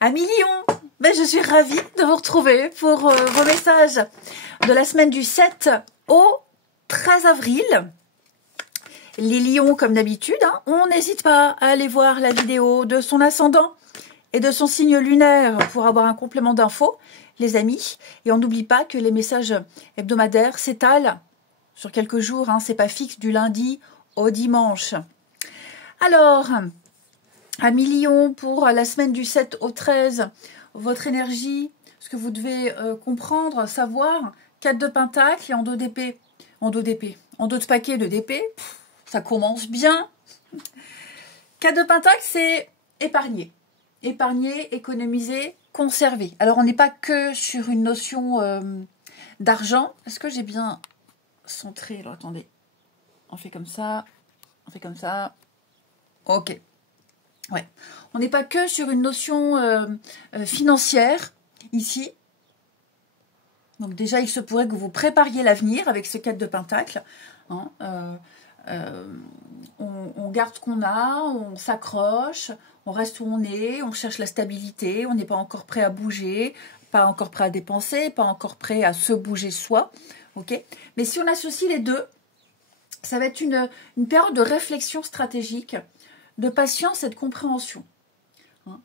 Amis Lion, ben, je suis ravie de vous retrouver pour vos messages de la semaine du 7 au 13 avril. Les lions, comme d'habitude, hein, on n'hésite pas à aller voir la vidéo de son ascendant et de son signe lunaire pour avoir un complément d'infos, les amis. Et on n'oublie pas que les messages hebdomadaires s'étalent sur quelques jours, hein, c'est pas fixe, du lundi au dimanche. Alors, amis Lion, pour la semaine du 7 au 13, votre énergie, ce que vous devez comprendre, savoir, 4 de pentacle et en dos d'épée, en dos de paquet de d'épée, ça commence bien. 4 de pentacle, c'est épargner. Épargner, économiser, conserver. Alors, on n'est pas que sur une notion d'argent. Est-ce que j'ai bien centré? Alors, attendez. On fait comme ça. On fait comme ça. Ok. Ouais. On n'est pas que sur une notion financière, ici. Donc déjà, il se pourrait que vous prépariez l'avenir avec ce 4 de pentacle. Hein, on garde ce qu'on a, on s'accroche, on reste où on est, on cherche la stabilité, on n'est pas encore prêt à bouger, pas encore prêt à dépenser, pas encore prêt à se bouger soi. Okay. Mais si on associe les deux, ça va être une période de réflexion stratégique, de patience et de compréhension. Hein.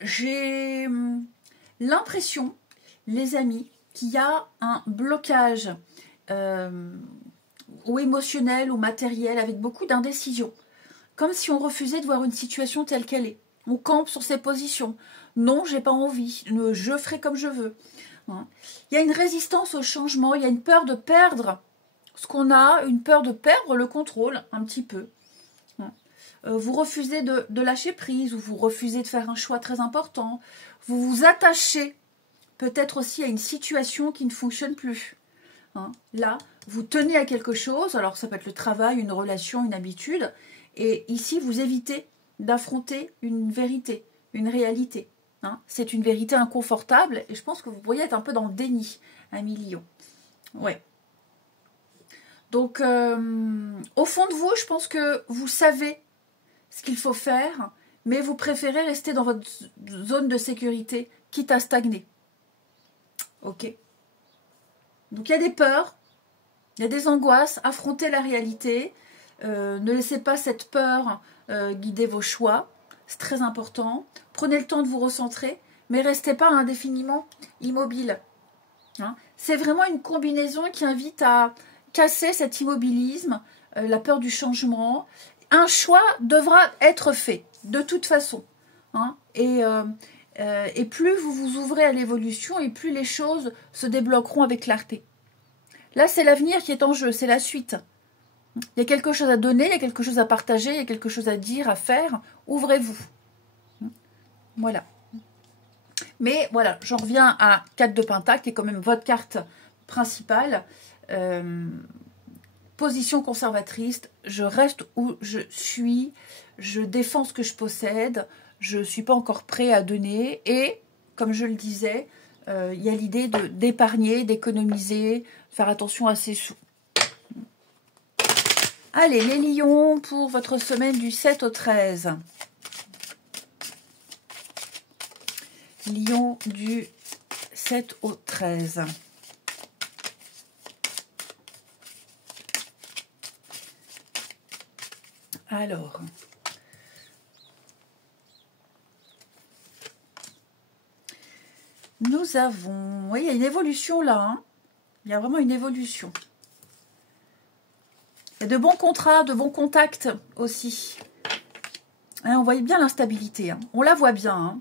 J'ai l'impression, les amis, qu'il y a un blocage ou émotionnel ou matériel avec beaucoup d'indécision. Comme si on refusait de voir une situation telle qu'elle est. On campe sur ses positions. Non, j'ai pas envie. Je ferai comme je veux. Hein. Il y a une résistance au changement. Il y a une peur de perdre ce qu'on a, une peur de perdre le contrôle un petit peu. Vous refusez de lâcher prise ou vous refusez de faire un choix très important. Vous vous attachez peut-être aussi à une situation qui ne fonctionne plus. Hein. Là, vous tenez à quelque chose, alors ça peut être le travail, une relation, une habitude, et ici, vous évitez d'affronter une vérité, une réalité. Hein. C'est une vérité inconfortable, et je pense que vous pourriez être un peu dans le déni, amis Lion. Ouais. Donc, au fond de vous, je pense que vous savez ce qu'il faut faire, mais vous préférez rester dans votre zone de sécurité, quitte à stagner. Ok. Donc il y a des peurs, il y a des angoisses, affrontez la réalité, ne laissez pas cette peur guider vos choix, c'est très important. Prenez le temps de vous recentrer, mais restez pas indéfiniment immobile. Hein. C'est vraiment une combinaison qui invite à casser cet immobilisme, la peur du changement. Un choix devra être fait, de toute façon. Hein, et plus vous vous ouvrez à l'évolution, et plus les choses se débloqueront avec clarté. Là, c'est l'avenir qui est en jeu, c'est la suite. Il y a quelque chose à donner, il y a quelque chose à partager, il y a quelque chose à dire, à faire. Ouvrez-vous. Voilà. Mais voilà, j'en reviens à 4 de pentacle, qui est quand même votre carte principale. Position conservatrice, je reste où je suis, je défends ce que je possède, je ne suis pas encore prêt à donner. Et, comme je le disais, il y a l'idée d'épargner, d'économiser, faire attention à ses sous. Allez, les lions, pour votre semaine du 7 au 13. Lion du 7 au 13. Alors, nous avons... Oui, il y a une évolution là. Hein. Il y a vraiment une évolution. Il y a de bons contrats, de bons contacts aussi. Hein, on voit bien l'instabilité. Hein. On la voit bien. Hein.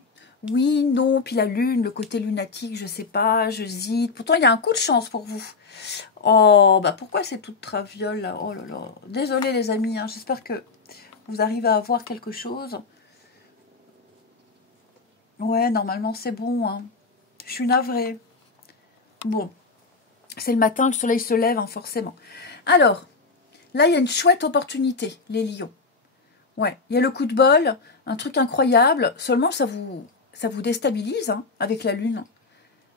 Oui, non, puis la lune, le côté lunatique, je sais pas, j'hésite. Pourtant, il y a un coup de chance pour vous. Oh, bah pourquoi c'est toute traviole là? Oh là là. Désolée les amis, hein. J'espère que vous arrivez à avoir quelque chose. Ouais, normalement c'est bon. Hein. Je suis navrée. Bon, c'est le matin, le soleil se lève, hein, forcément. Alors, là il y a une chouette opportunité, les lions. Ouais, il y a le coup de bol, un truc incroyable. Seulement ça vous déstabilise hein, avec la lune.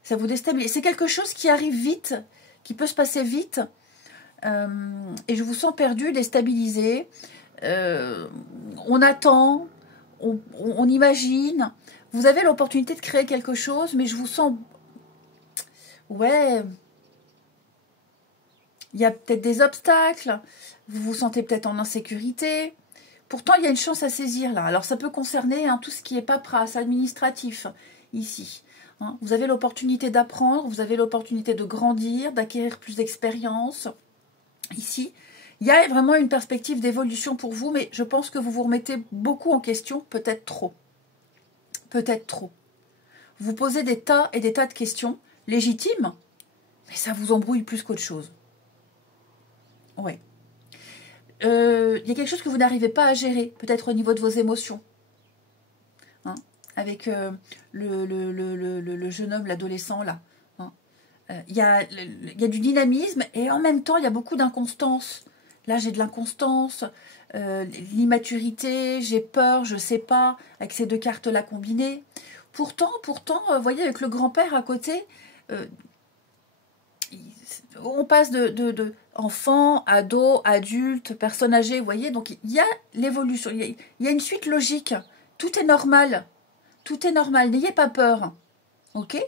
Ça vous déstabilise. C'est quelque chose qui arrive vite, qui peut se passer vite. Et je vous sens perdu, déstabilisé. On attend, on imagine. Vous avez l'opportunité de créer quelque chose, mais je vous sens... Ouais... Il y a peut-être des obstacles, vous vous sentez peut-être en insécurité. Pourtant, il y a une chance à saisir là. Alors, ça peut concerner tout ce qui est paperasse, administratif, ici. Hein. Vous avez l'opportunité d'apprendre, vous avez l'opportunité de grandir, d'acquérir plus d'expérience. Ici, il y a vraiment une perspective d'évolution pour vous, mais je pense que vous vous remettez beaucoup en question, peut-être trop. Peut-être trop. Vous posez des tas et des tas de questions, légitimes, mais ça vous embrouille plus qu'autre chose. Ouais. Il y a quelque chose que vous n'arrivez pas à gérer, peut-être au niveau de vos émotions. Hein, avec le jeune homme, l'adolescent, là. Hein. Il y a du dynamisme et en même temps, il y a beaucoup d'inconstance. Là, j'ai de l'inconstance, l'immaturité, j'ai peur, je ne sais pas, avec ces deux cartes-là combinées. Pourtant, vous voyez, avec le grand-père à côté... on passe de enfant, ado, adulte, personne âgée, vous voyez, donc il y a l'évolution, il y a une suite logique, tout est normal, n'ayez pas peur, ok?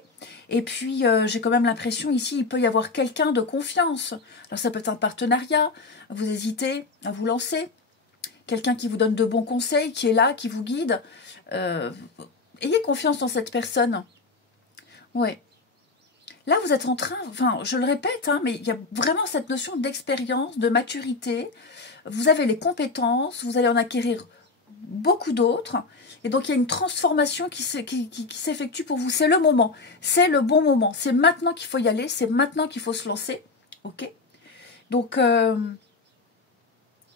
Et puis, j'ai quand même l'impression ici, il peut y avoir quelqu'un de confiance, alors ça peut être un partenariat, vous hésitez à vous lancer, quelqu'un qui vous donne de bons conseils, qui est là, qui vous guide, ayez confiance dans cette personne, ouais. Là, vous êtes en train, enfin, je le répète, hein, mais il y a vraiment cette notion d'expérience, de maturité. Vous avez les compétences, vous allez en acquérir beaucoup d'autres. Et donc, il y a une transformation qui s'effectue pour vous. C'est le moment, c'est le bon moment. C'est maintenant qu'il faut y aller, c'est maintenant qu'il faut se lancer. Ok? Donc,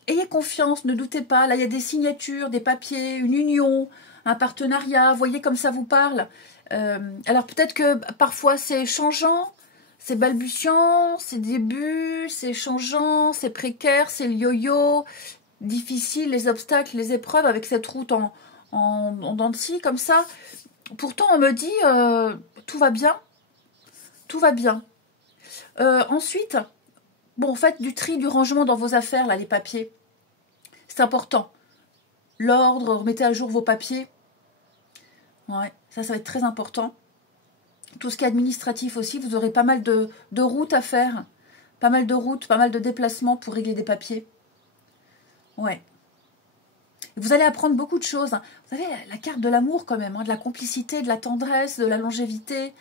ayez confiance, ne doutez pas. Là, il y a des signatures, des papiers, une union, un partenariat. Voyez comme ça vous parle. Alors peut-être que parfois c'est changeant, c'est balbutiant, c'est début, c'est changeant, c'est précaire, c'est le yo-yo, difficile, les obstacles, les épreuves avec cette route en dents de scie comme ça. Pourtant on me dit tout va bien, tout va bien. Ensuite, bon, faites du tri, du rangement dans vos affaires, là, les papiers. C'est important. L'ordre, remettez à jour vos papiers. Ouais, ça va être très important. Tout ce qui est administratif aussi, vous aurez pas mal de routes à faire. Pas mal de routes, pas mal de déplacements pour régler des papiers. Ouais. Vous allez apprendre beaucoup de choses. Vous savez, la carte de l'amour quand même, de la complicité, de la tendresse, de la longévité,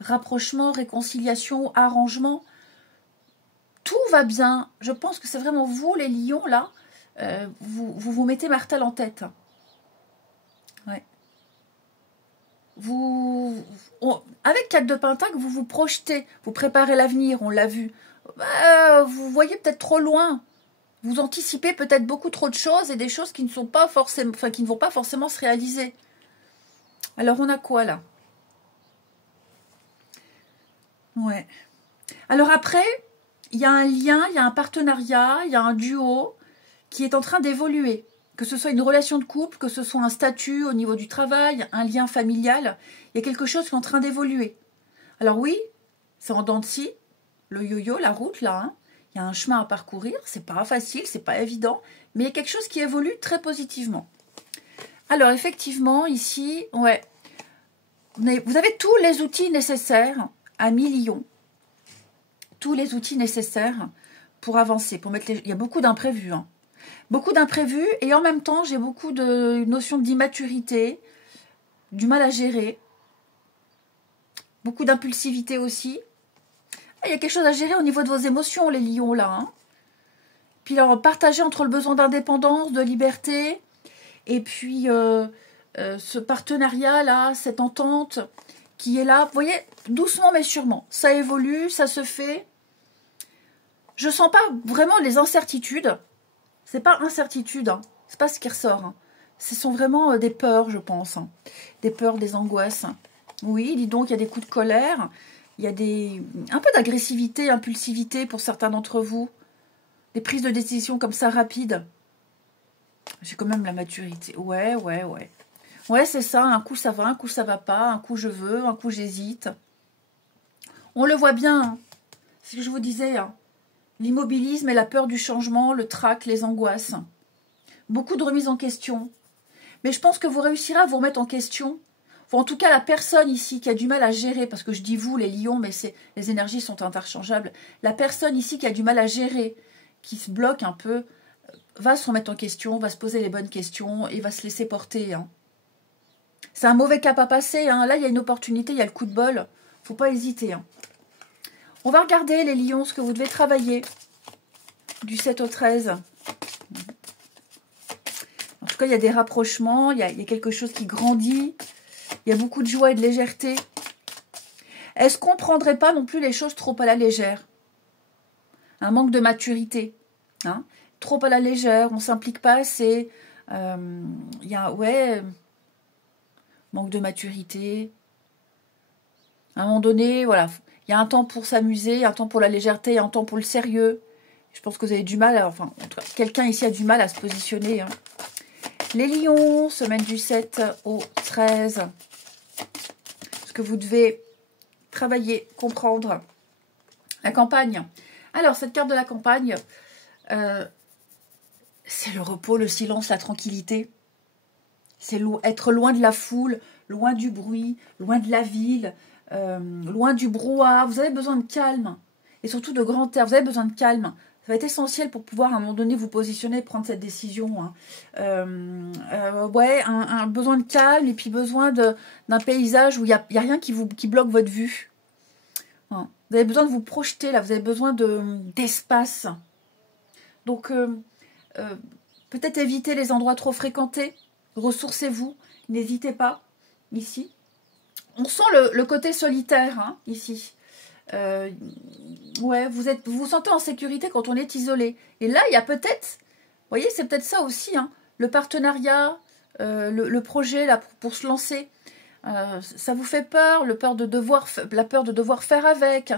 rapprochement, réconciliation, arrangement. Tout va bien. Je pense que c'est vraiment vous, les lions, là. Vous mettez Martel en tête. Ouais. Avec 4 de Pentacle, vous vous projetez, vous préparez l'avenir, on l'a vu. Vous voyez peut-être trop loin. Vous anticipez peut-être beaucoup trop de choses et des choses qui ne sont pas forcément, enfin qui ne vont pas forcément se réaliser. Alors on a quoi là? Ouais. Alors après, il y a un lien, il y a un partenariat, il y a un duo qui est en train d'évoluer. Que ce soit une relation de couple, que ce soit un statut au niveau du travail, un lien familial, il y a quelque chose qui est en train d'évoluer. Alors oui, c'est en dents de scie, le yo-yo, la route là, hein. Il y a un chemin à parcourir, c'est pas facile, c'est pas évident, mais il y a quelque chose qui évolue très positivement. Alors effectivement, ici, ouais, vous avez tous les outils nécessaires à millions, tous les outils nécessaires pour avancer, pour mettre il y a beaucoup d'imprévus, hein. Beaucoup d'imprévus et en même temps, j'ai beaucoup de notions d'immaturité, du mal à gérer, beaucoup d'impulsivité aussi. Il y a quelque chose à gérer au niveau de vos émotions, les lions, là. Hein. Puis alors, partager entre le besoin d'indépendance, de liberté, et puis ce partenariat-là, cette entente qui est là. Vous voyez, doucement mais sûrement, ça évolue, ça se fait. Je sens pas vraiment les incertitudes. C'est pas incertitude, hein. C'est pas ce qui ressort. Hein. Ce sont vraiment des peurs, je pense. Hein. Des peurs, des angoisses. Oui, dis donc, il y a des coups de colère. Il y a un peu d'agressivité, impulsivité pour certains d'entre vous. Des prises de décision comme ça rapides. J'ai quand même la maturité. Ouais. Ouais, c'est ça. Un coup, ça va, un coup, ça va pas. Un coup, je veux, un coup, j'hésite. On le voit bien. Hein. C'est ce que je vous disais. Hein. L'immobilisme et la peur du changement, le trac, les angoisses. beaucoup de remises en question. Mais je pense que vous réussirez à vous remettre en question. Enfin, en tout cas, la personne ici qui a du mal à gérer, parce que je dis vous, les lions, mais les énergies sont interchangeables. La personne ici qui a du mal à gérer, qui se bloque un peu, va se remettre en question, va se poser les bonnes questions et va se laisser porter. Hein. C'est un mauvais cap à passer. Hein. Là, il y a une opportunité, il y a le coup de bol. Faut pas hésiter. Hein. On va regarder, les lions, ce que vous devez travailler du 7 au 13. En tout cas, il y a des rapprochements, il y a quelque chose qui grandit. Il y a beaucoup de joie et de légèreté. Est-ce qu'on ne prendrait pas non plus les choses trop à la légère? Un manque de maturité. Hein, trop à la légère, on ne s'implique pas assez. Il y a, ouais, manque de maturité. À un moment donné, voilà, il y a un temps pour s'amuser, un temps pour la légèreté, un temps pour le sérieux. Je pense que vous avez du mal, enfin, en tout cas, quelqu'un ici a du mal à se positionner. Hein. Les lions, semaine du 7 au 13. Ce que vous devez travailler, comprendre. La campagne. Alors, cette carte de la campagne, c'est le repos, le silence, la tranquillité. C'est être loin de la foule, loin du bruit, loin de la ville, loin du brouhaha. Vous avez besoin de calme et surtout de grand air. Vous avez besoin de calme. Ça va être essentiel pour pouvoir à un moment donné vous positionner et prendre cette décision. Hein. Ouais, un besoin de calme et puis besoin d'un paysage où il n'y a rien qui bloque votre vue. Hein. Vous avez besoin de vous projeter là, vous avez besoin d'espace. Donc, peut-être éviter les endroits trop fréquentés. Ressourcez-vous, n'hésitez pas, ici. On sent le côté solitaire, hein, ici. Ouais, vous vous sentez en sécurité quand on est isolé. Et là, il y a peut-être, vous voyez, c'est peut-être ça aussi, hein, le partenariat, le projet là pour se lancer. Ça vous fait peur, la peur de devoir faire avec.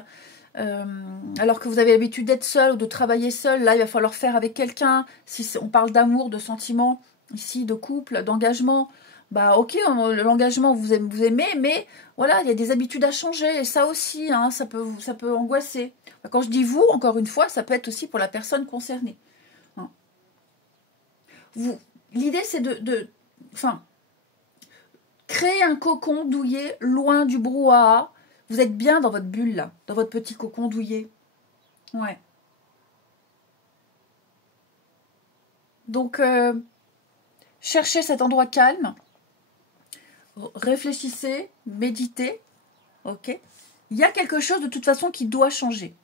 Alors que vous avez l'habitude d'être seul ou de travailler seul, là, il va falloir faire avec quelqu'un. Si on parle d'amour, de sentiments, ici, de couple, d'engagement, bah ok, l'engagement, vous aimez, mais voilà, il y a des habitudes à changer, et ça aussi, hein, ça peut angoisser. Quand je dis vous, encore une fois, ça peut être aussi pour la personne concernée. Hein. L'idée, c'est enfin, créer un cocon douillet loin du brouhaha. Vous êtes bien dans votre bulle, là, dans votre petit cocon douillet. Ouais. Donc, cherchez cet endroit calme. Réfléchissez, méditez. Ok. Il y a quelque chose de toute façon qui doit changer.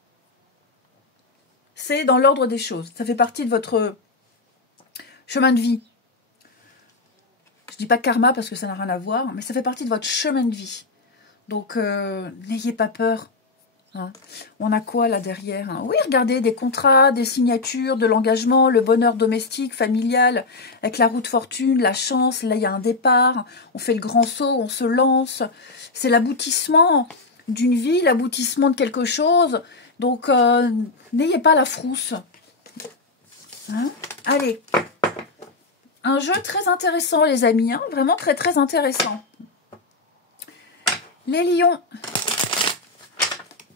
C'est dans l'ordre des choses. Ça fait partie de votre chemin de vie. Je dis pas karma parce que ça n'a rien à voir, mais ça fait partie de votre chemin de vie. Donc, n'ayez pas peur. Hein. On a quoi là derrière, hein? Oui, regardez, des contrats, des signatures, de l'engagement, le bonheur domestique, familial, avec la roue de fortune, la chance. Là, il y a un départ. On fait le grand saut, on se lance. C'est l'aboutissement d'une vie, l'aboutissement de quelque chose. Donc, n'ayez pas la frousse. Hein? Allez. Un jeu très intéressant, les amis. Hein? Vraiment très, très intéressant. Les lions.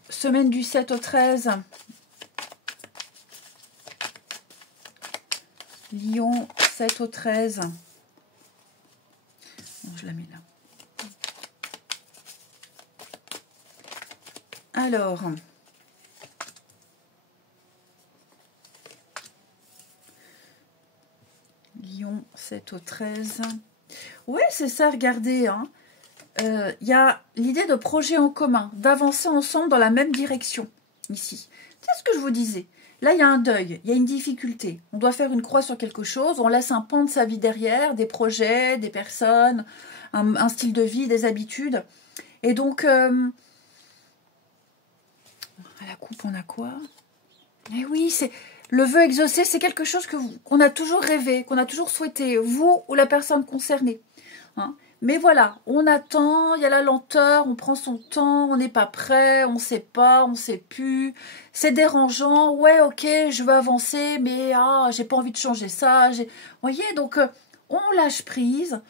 Semaine du 7 au 13. Lion, 7 au 13. Bon, je la mets là. Alors. Lion, 7 au 13. Ouais, c'est ça, regardez. Hein. Y a l'idée de projet en commun, d'avancer ensemble dans la même direction, ici. C'est ce que je vous disais. Là, il y a un deuil, il y a une difficulté. On doit faire une croix sur quelque chose, on laisse un pan de sa vie derrière, des projets, des personnes, un style de vie, des habitudes. Et donc, à la coupe, on a quoi? Eh oui, c'est le vœu exaucé, c'est quelque chose qu'on a toujours rêvé, qu'on a toujours souhaité, vous ou la personne concernée. Hein? Mais voilà, on attend, il y a la lenteur, on prend son temps, on n'est pas prêt, on ne sait pas, on ne sait plus. C'est dérangeant, ouais, ok, je veux avancer, mais j'ai pas envie de changer ça. Vous voyez, donc on lâche prise.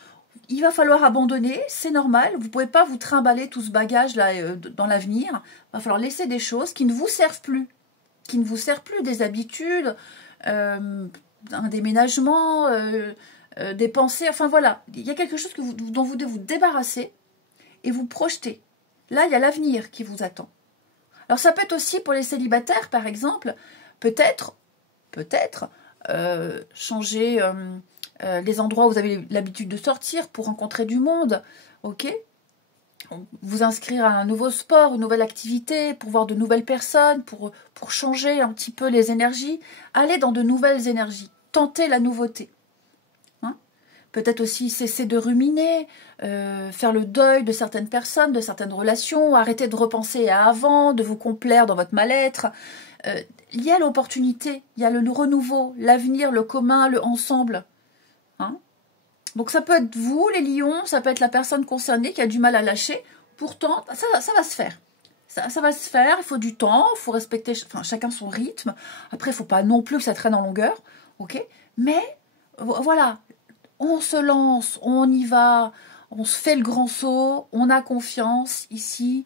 Il va falloir abandonner, c'est normal. Vous ne pouvez pas vous trimballer tout ce bagage-là dans l'avenir. Il va falloir laisser des choses qui ne vous servent plus. Qui ne vous servent plus, des habitudes, un déménagement, des pensées, enfin voilà. Il y a quelque chose dont vous devez vous débarrasser et vous projeter. Là, il y a l'avenir qui vous attend. Alors ça peut être aussi pour les célibataires, par exemple, peut-être, changer les endroits où vous avez l'habitude de sortir pour rencontrer du monde, ok? Vous inscrire à un nouveau sport, une nouvelle activité, pour voir de nouvelles personnes, pour changer un petit peu les énergies, aller dans de nouvelles énergies, tenter la nouveauté. Hein? Peut-être aussi cesser de ruminer, faire le deuil de certaines personnes, de certaines relations, arrêter de repenser à avant, de vous complaire dans votre mal-être. Il y a l'opportunité, il y a le renouveau, l'avenir, le commun, le ensemble. Hein? Donc ça peut être vous, les lions, ça peut être la personne concernée qui a du mal à lâcher. Pourtant, ça va se faire. Ça va se faire, il faut du temps, il faut respecter chacun son rythme. Après, il ne faut pas non plus que ça traîne en longueur. Ok? Mais voilà, on se lance, on y va, on se fait le grand saut, on a confiance ici.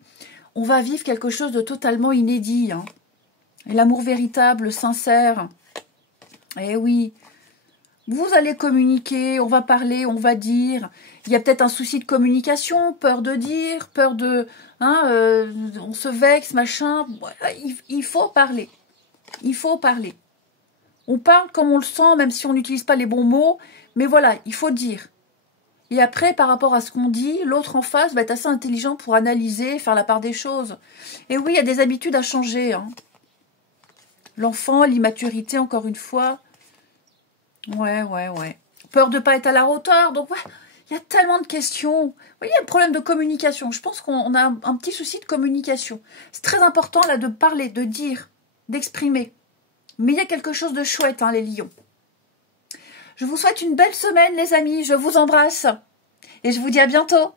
On va vivre quelque chose de totalement inédit. Hein. Et l'amour véritable, sincère. Eh oui. Vous allez communiquer, on va parler, on va dire. Il y a peut-être un souci de communication, peur de dire, peur de... on se vexe, machin. Il faut parler. Il faut parler. On parle comme on le sent, même si on n'utilise pas les bons mots. Mais voilà, il faut dire. Et après, par rapport à ce qu'on dit, l'autre en face va être assez intelligent pour analyser, faire la part des choses. Et oui, il y a des habitudes à changer. Hein. L'enfant, l'immaturité, encore une fois... Ouais. Peur de ne pas être à la hauteur. Donc, ouais, il y a tellement de questions. Vous voyez, il y a le problème de communication. Je pense qu'on a un petit souci de communication. C'est très important, là, de parler, de dire, d'exprimer. Mais il y a quelque chose de chouette, hein, les lions. Je vous souhaite une belle semaine, les amis. Je vous embrasse. Et je vous dis à bientôt.